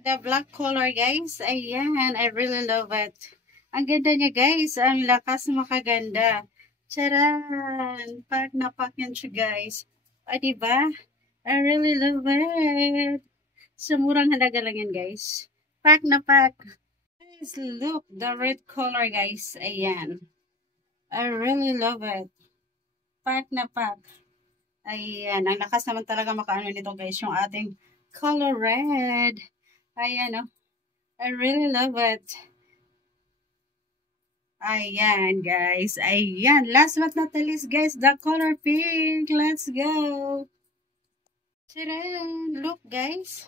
The black color, guys. Ayan, I really love it. Ang ganda niya, guys. Ang lakas makaganda. Charan! Pack na pack yan siya, guys. O, diba? I really love it. Sa murang halaga lang yan, guys. Pack na pack. Guys, look. The red color, guys. Ayan. I really love it. Pack na pack. Ayan. Ang lakas naman talaga makaano nito, guys. Yung ating color red. Ayan, oh. I really love it. Ayan, guys. Ayan. Last but not the least, guys, the color pink. Let's go. Tadaan! Look, guys.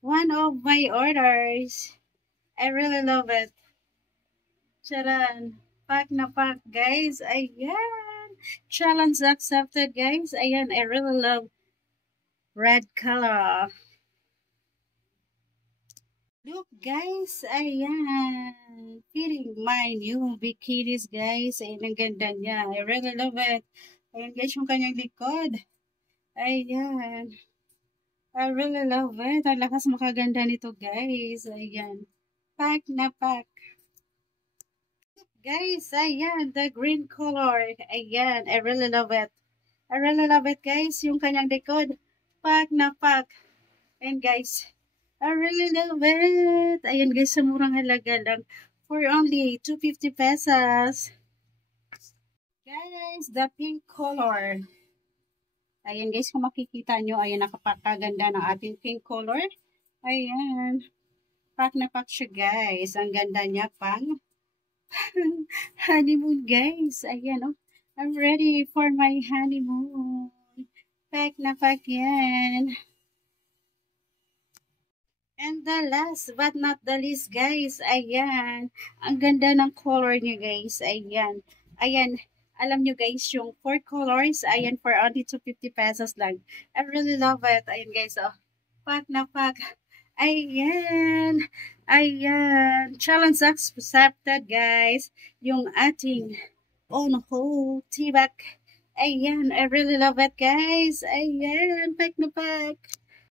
One of my orders. I really love it. Tadaan! Pack na pack, guys. Ayan. Challenge accepted, guys. Ayan, I really love red color. Look, guys. Ayan. Fitting my new bikinis, guys. Ayan, ang ganda niya. I really love it. Ayan, guys, yung kanyang likod. Ayan. I really love it. Ang lakas makaganda nito, guys. Ayan. Pack na pack. Guys, ayan. The green color. Ayan. I really love it. I really love it, guys. Yung kanyang likod. Pack na pack. And guys, I really love it. Ayan, guys. Sa murang halaga lang. For only 250 pesos. Guys, the pink color. Ayan guys, kung makikita nyo, ayan, nakapakaganda ng ating pink color. Ayan. Pack na pack siya guys. Ang ganda niya pang honeymoon guys. Ayan oh. I'm ready for my honeymoon. Pack na pack yan. And the last but not the least guys. Ayan. Ang ganda ng color niya guys. Ayan. Ayan. Alam nyo guys, yung 4 colors, ayan, for only 250 pesos lang. I really love it. Ayan guys, oh. Pack na pack. Ayan. Ayan. Challenge accepted guys. Yung ating on hold tibak. Ayan, I really love it guys. Ayan, pack na pack.